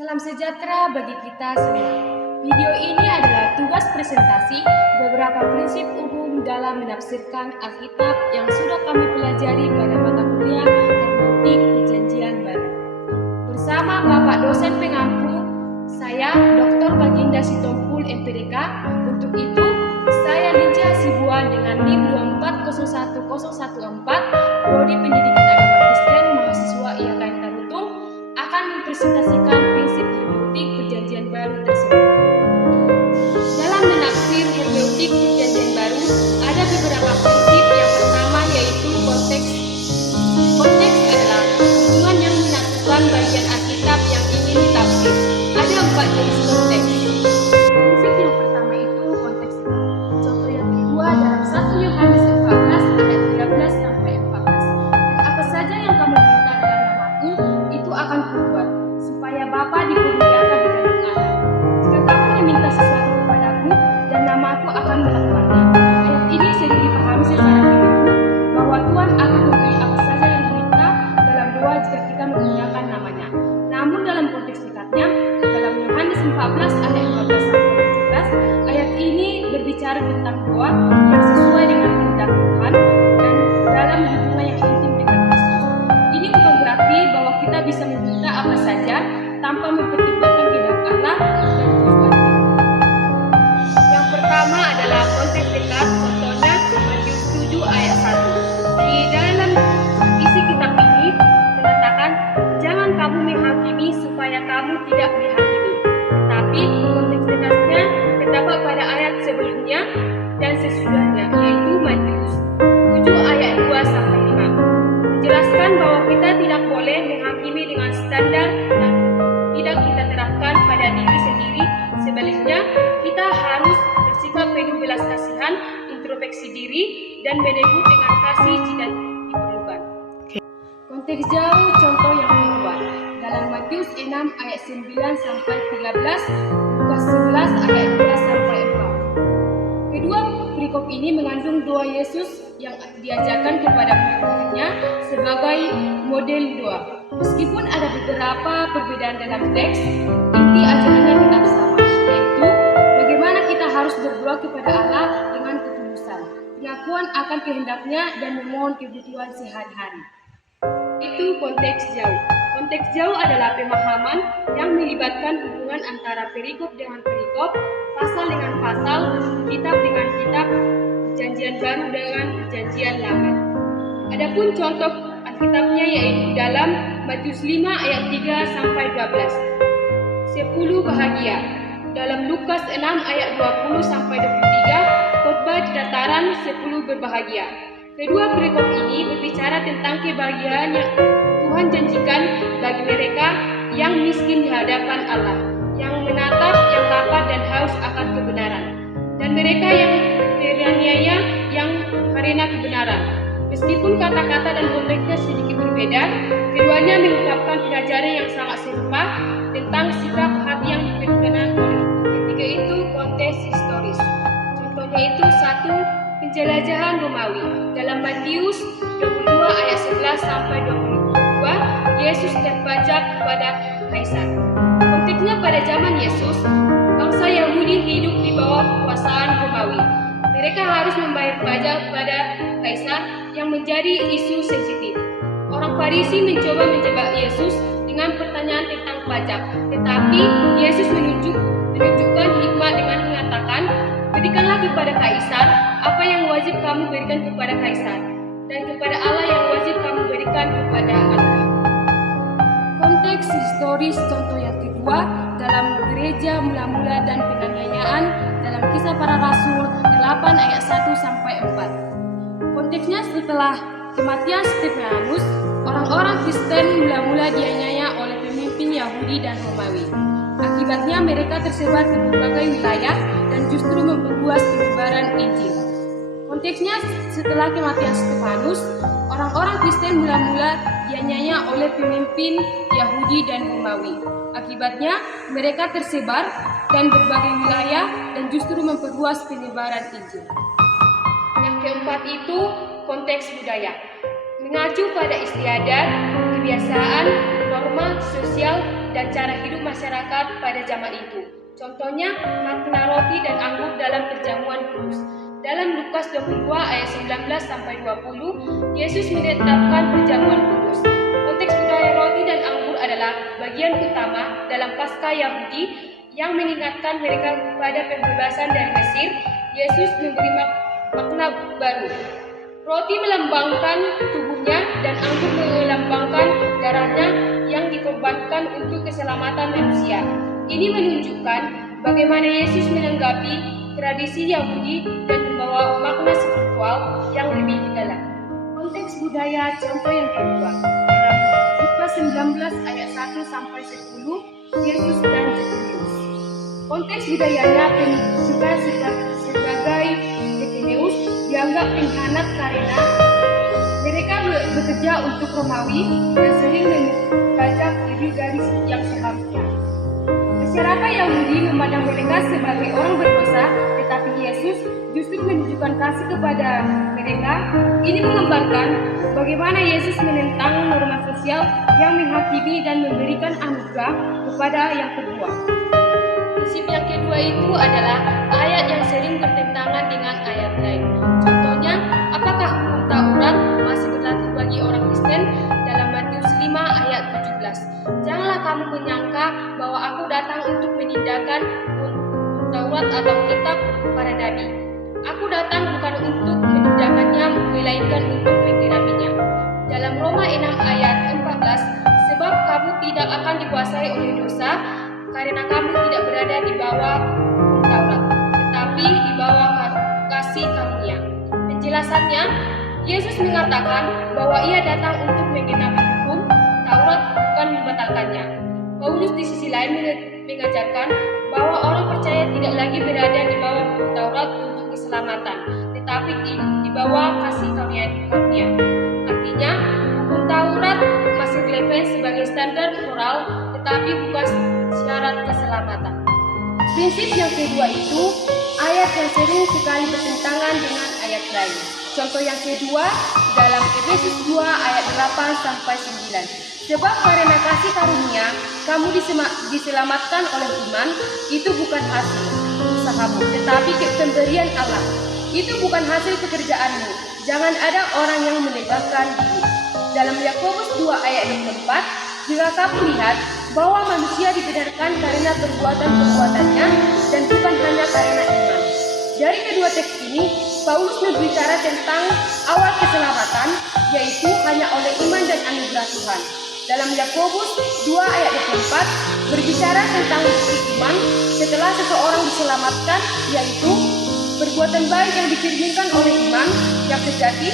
Salam sejahtera bagi kita semua. Video ini adalah tugas presentasi beberapa prinsip umum dalam menafsirkan Alkitab yang sudah kami pelajari pada mata kuliah Hermeneutik Perjanjian Baru. Bersama Bapak dosen pengampu, saya Dr. Baginda Sitompul MPDK. Untuk itu, saya Linca Hasibuan dengan NIM 2401014 Prodi Pendidikan Agama Kristen Mahasiswa IAKN Tarutung akan mempresentasikan prinsip hermeneutik Perjanjian Baru tersebut. Dalam menafsir hermeneutik Perjanjian Baru, ada beberapa prinsip. Yang pertama yaitu konteks. Konteks adalah hubungan yang menyatukan bagian Alkitab yang ingin ditafsir. Ada 4 jenis konteks. Prinsip yang pertama itu konteks. Contoh yang kedua dalam 1 Yohanes 14 ayat 13 sampai 14. Apa saja yang kamu minta dalam namaku, itu akan kubuat, supaya Bapa dipermuliakan di dalam Anak. Jika kamu meminta sesuatu kepadaku dan namaku akan melakukannya. Ayat ini sering dipahami secara keliru bahwa Tuhan akan memberi apa saja yang diminta dalam doa jika kita menggunakan namanya. Namun dalam konteks dekatnya, dalam Yohanes 14 ayat 15 sampai 17, ayat ini berbicara tentang doa yang sesuai dengan kehendak Tuhan dan dalam hubungan yang intim dengan Kristus. Ini bukan berarti bahwa kita bisa meminta apa saja tanpa mempertimbangkan kehendak Allah dan tujuan. Yang pertama adalah konteks dekat, contohnya Matius 7 ayat 1. Di dalam isi kitab ini mengatakan, jangan kamu menghakimi supaya kamu tidak dihakimi. Tapi konteks dekatnya terdapat pada ayat sebelumnya dan sesudahnya, yaitu Matius 7 ayat 2 sampai 5. Menjelaskan bahwa kita tidak boleh menghakimi dengan standar yang tidak kita terapkan pada diri sendiri. Sebaliknya, kita harus bersikap penuh belas kasihan, introspeksi diri, dan menegur dengan kasih jika diperlukan. Konteks jauh contoh yang kedua dalam Matius 6 ayat 9 sampai 13, Lukas 11 ayat 2 sampai 4. Kedua perikop ini mengandung doa Yesus yang diajarkan kepada murid-muridnya sebagai model doa. Meskipun ada beberapa perbedaan dalam teks, inti ajarannya tetap sama, yaitu bagaimana kita harus berdoa kepada Allah dengan ketulusan, pengakuan akan kehendaknya, dan memohon kebutuhan sehari-hari. Itu konteks jauh. Konteks jauh adalah pemahaman yang melibatkan hubungan antara perikop dengan perikop, pasal dengan pasal, kitab dengan kitab, perjanjian baru dengan perjanjian lama. Adapun contoh Alkitabnya yaitu dalam Matius 5 ayat 3 sampai 12. 10 bahagia. Dalam Lukas 6 ayat 20 sampai 23, khotbah di dataran 10 berbahagia. Kedua perikop ini berbicara tentang kebahagiaan yang Tuhan janjikan bagi mereka yang miskin di hadapan Allah, yang menatap, yang lapar dan haus akan kebenaran, dan mereka yang teraniaya yang karena kebenaran. Meskipun kata-kata dan konteksnya sedikit berbeda, keduanya mengungkapkan pengajaran yang sangat serupa tentang sikap hati yang diperkenan oleh. Ketiga itu konteks historis. Contohnya itu 1. Penjelajahan Romawi. Dalam Matius 22 ayat 11 sampai 22, Yesus terbajak kepada Kaisar. Konteksnya pada zaman Yesus, bangsa Yahudi hidup di bawah kekuasaan Romawi. Mereka harus membayar pajak kepada Kaisar yang menjadi isu sensitif. Orang Farisi mencoba menjebak Yesus dengan pertanyaan tentang pajak, tetapi Yesus menunjukkan hikmat dengan mengatakan, berikanlah kepada Kaisar apa yang wajib kamu berikan kepada Kaisar, dan kepada Allah yang wajib kamu berikan kepada Allah. Konteks historis contoh yang kedua dalam gereja mula-mula dan penganiayaan dalam Kisah Para Rasul 8 ayat 1 sampai 4. Konteksnya setelah kematian Stefanus, orang-orang Kristen mula-mula dianiaya oleh pemimpin Yahudi dan Romawi. Akibatnya mereka tersebar ke berbagai wilayah dan justru memperluas penyebaran Injil. Konteksnya setelah kematian Stefanus, orang-orang Kristen mula-mula dianiaya oleh pemimpin Yahudi dan Romawi. Akibatnya mereka tersebar dan berbagai wilayah dan justru memperluas penyebaran Injil. Yang keempat itu konteks budaya. Mengacu pada istiadat, kebiasaan, norma sosial, dan cara hidup masyarakat pada zaman itu. Contohnya, makna roti dan anggur dalam perjamuan kudus. Dalam Lukas 22 ayat 19-20, Yesus menetapkan perjamuan kudus. Konteks budaya roti dan anggur adalah bagian utama dalam Paskah Yahudi yang mengingatkan mereka pada pembebasan dari Mesir. Yesus memberi makna baru. Roti melambangkan tubuhnya dan anggur melambangkan darahnya yang dikorbankan untuk keselamatan manusia. Ini menunjukkan bagaimana Yesus menanggapi tradisi Yahudi dan membawa makna spiritual yang lebih dalam. Konteks budaya contoh yang kedua. Dalam Lukas 19 ayat 1-10, Yesus dan Zakaeus. Konteks budayanya juga sebagai Zakaeus dianggap pengkhianat karena mereka bekerja untuk Romawi dan sering membajak lebih dari yang seharusnya. Masyarakat Yahudi memandang mereka sebagai orang berdosa, tetapi Yesus justru menunjukkan kasih kepada mereka. Ini menggambarkan bagaimana Yesus menentang norma sosial yang menghakimi dan memberikan anugerah kepada yang kedua. Prinsip yang kedua itu adalah ayat yang sering bertentangan dengan ayat lain. Contohnya, apakah hukum Taurat masih berlaku bagi orang Kristen? Dalam Matius 5 ayat 17. Janganlah kamu menyangka bahwa aku datang untuk menindakkan hukum Taurat atau kitab para nabi. Aku datang bukan untuk menindakkannya, melainkan untuk menggenapinya. Dalam Roma 6 ayat 14, sebab kamu tidak akan dikuasai oleh dosa, karena kamu tidak berada di bawah hukum Taurat, tetapi di bawah kasih karunia. Penjelasannya, Yesus mengatakan bahwa ia datang untuk menggenapi hukum Taurat, bukan membatalkannya. Paulus di sisi lain mengajarkan bahwa orang percaya tidak lagi berada di bawah hukum Taurat untuk keselamatan, tetapi di bawah kasih karunia. Artinya, hukum Taurat masih relevan sebagai standar moral, tetapi bukan syarat keselamatan. Prinsip yang kedua itu ayat yang sering sekali bertentangan dengan ayat lain. Contoh yang kedua dalam Efesus 2 ayat 8-9. Sebab karena kasih karunia kamu diselamatkan oleh iman, itu bukan hasil usahamu, tetapi pemberian Allah. Itu bukan hasil pekerjaanmu. Jangan ada orang yang menegakkan diri. Dalam Yakobus 2 ayat 24, jika kamu lihat bahwa manusia dibenarkan karena perbuatan-perbuatannya dan bukan hanya karena iman. Dari kedua teks ini, Paulus berbicara tentang awal keselamatan, yaitu hanya oleh iman dan anugerah Tuhan. Dalam Yakobus 2 ayat 24 berbicara tentang bukti iman setelah seseorang diselamatkan, yaitu perbuatan baik yang dicerminkan oleh iman yang sejati.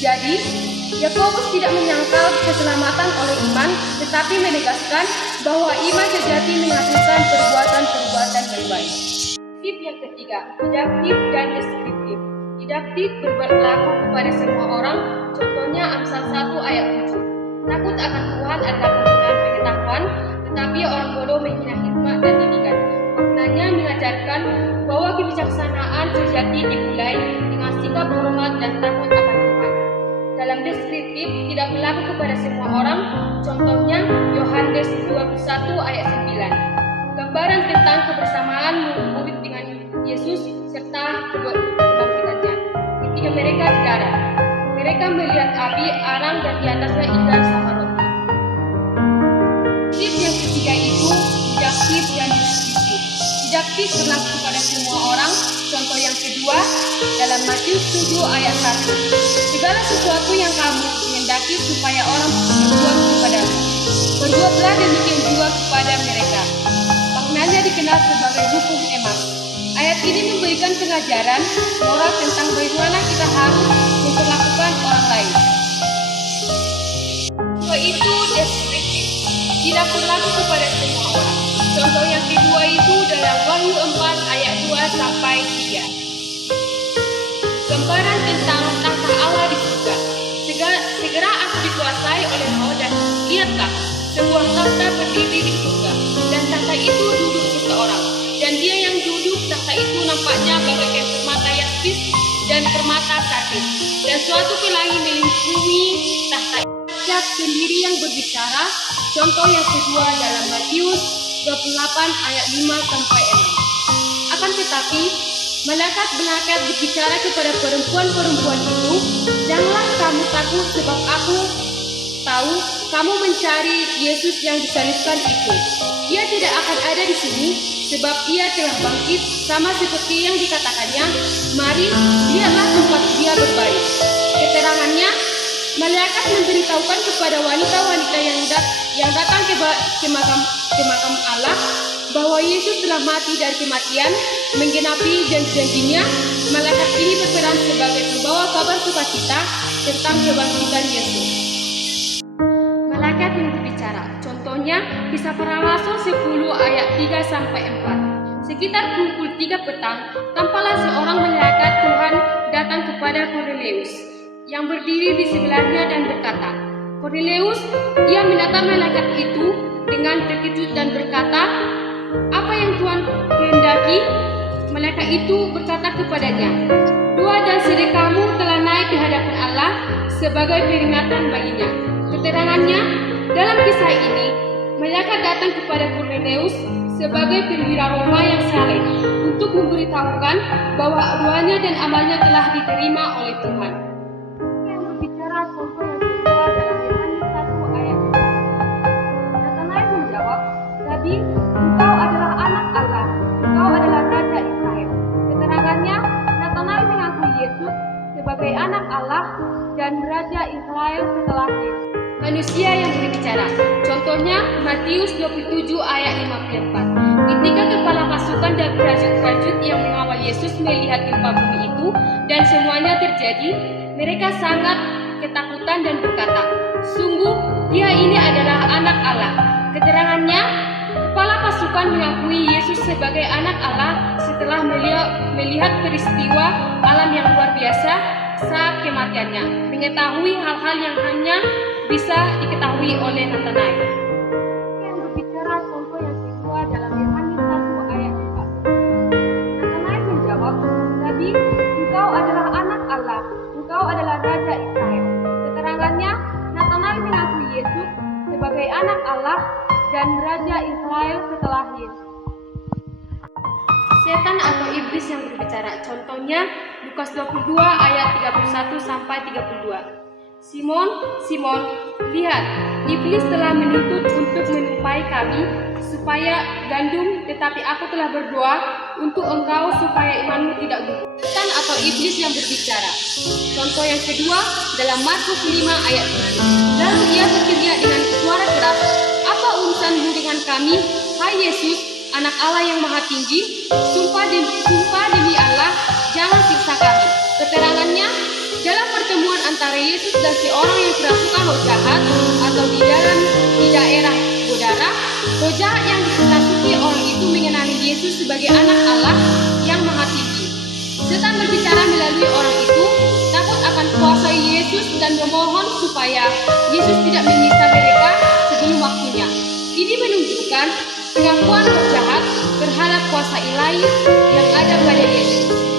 Jadi, Yakobus tidak menyangkal keselamatan oleh iman, tetapi menegaskan bahwa iman sejati menghasilkan perbuatan-perbuatan yang baik. Tip yang ketiga, didaktif dan deskriptif. Didaktif berlaku kepada semua orang, contohnya Amsal 1 ayat 7. Takut akan Tuhan adalah penggunaan pengetahuan, tetapi orang bodoh menghina hikmat dan didikan. Maknanya mengajarkan bahwa kebijaksanaan sejati dimulai dengan sikap hormat dan takut akan Tuhan. Dalam deskriptif tidak berlaku kepada semua orang, contohnya Yohanes 21 ayat 9. Gambaran tentang kebersamaan murid dengan Yesus serta kebangkitannya. Ketika mereka di darat, mereka melihat api, arang, dan di atasnya ikan sama roti. Tip yang ketiga itu didaktif dan deskriptif. Didaktif berlaku kepada semua orang. Contoh yang kedua dalam Matius 7 ayat 1. Segala sesuatu yang kamu kehendaki supaya orang berbuat kepadamu, berbuatlah demikian juga kepada mereka. Maknanya dikenal sebagai hukum Emmaus. Ayat ini memberikan pengajaran moral tentang bagaimana kita harus memperlakukan orang lain. Itu deskriptif, tidak berlaku kepada semua orang. Contoh yang kedua itu dalam Wahyu 4 ayat 2-3. Gambaran tentang tahta Allah di surga. Segera aku dikuasai oleh Roh dan lihatlah sebuah tahta berdiri di surga, dan tahta itu duduk seseorang, dan dia yang duduk tahta itu nampaknya bagaikan permata yaspis dan permata sardius, dan suatu pelangi melingkupi tahta itu. sendiri yang berbicara. Contoh yang kedua dalam Matius 28 ayat 5 sampai 6. Akan tetapi malaikat-malaikat berbicara kepada perempuan-perempuan itu, "Janganlah kamu takut, sebab aku tahu kamu mencari Yesus yang disalibkan itu. Ia tidak akan ada di sini, sebab ia telah bangkit, sama seperti yang dikatakannya. Mari, lihatlah tempat dia berbaring." Keterangannya, malaikat memberitahukan kepada wanita-wanita yang datang ke makam Allah bahwa Yesus telah mati dari kematian, menggenapi janji-janjinya. Malaikat ini berperan sebagai pembawa kabar sukacita tentang kebangkitan Yesus. Malaikat yang berbicara, contohnya Kisah Para Rasul 10 ayat 3 sampai 4. Sekitar pukul 3 petang, tampaklah seorang malaikat Tuhan datang kepada Kornelius yang berdiri di sebelahnya dan berkata, "Kornelius." Ia menatap malaikat itu dengan terkejut dan berkata, "Apa yang Tuhan kehendaki?" Malaikat itu berkata kepadanya, "Doa dan sedekahmu telah naik di hadapan Allah sebagai peringatan baginya." Keterangannya, dalam kisah ini, malaikat datang kepada Kornelius sebagai perwira Roma yang saleh untuk memberitahukan bahwa doanya dan amalnya telah diterima oleh Tuhan. Yang berbicara contoh yang kedua dalam Yohanes 1 ayat 4. Natanael menjawab, "Rabi, engkau adalah anak Allah, engkau adalah Raja Israel." Keterangannya, Natanael mengakui Yesus sebagai anak Allah dan Raja Israel setelah Yesus. Manusia yang berbicara, contohnya Matius 27 ayat 54. Ketika kepala pasukan dan prajurit yang mengawal Yesus melihat gempa bumi itu dan semuanya terjadi, mereka sangat ketakutan dan berkata, "Sungguh, dia ini adalah anak Allah." Keterangannya, kepala pasukan mengakui Yesus sebagai anak Allah setelah melihat peristiwa alam yang luar biasa saat kematiannya, mengetahui hal-hal yang hanya bisa diketahui oleh Natanael. Yang berbicara contoh yang kedua dalam Yohanes 1 ayat 4. Natanael menjawab, "Rabi, engkau adalah anak Allah, engkau adalah Raja Israel." Keterangannya, Natanael mengakui Yesus sebagai anak Allah dan Raja Israel setelah Yesus. Setan atau iblis yang berbicara, contohnya Lukas 22 ayat 31 sampai 32. "Simon, Simon, lihat, iblis telah menuntut untuk menumpai kami supaya gandum, tetapi aku telah berdoa untuk engkau supaya imanmu tidak gugur." Setan atau iblis yang berbicara. Contoh yang kedua dalam Markus 5 ayat 7. Lalu ia berteriak dengan suara keras, "Apa urusanmu dengan kami, hai Yesus, Anak Allah yang Maha Tinggi? Sumpah demi Allah, jangan siksa kami." Keterangannya, dalam pertemuan antara Yesus dan seorang yang kerasukan roh jahat atau di daerah Godara, roh jahat yang dirasuki orang itu mengenali Yesus sebagai anak Allah yang Maha Tinggi. Setan berbicara melalui orang itu, takut akan kuasa Yesus dan memohon supaya Yesus tidak menyiksa mereka sebelum waktunya. Ini menunjukkan pengakuan roh jahat terhadap kuasa ilahi yang ada pada Yesus.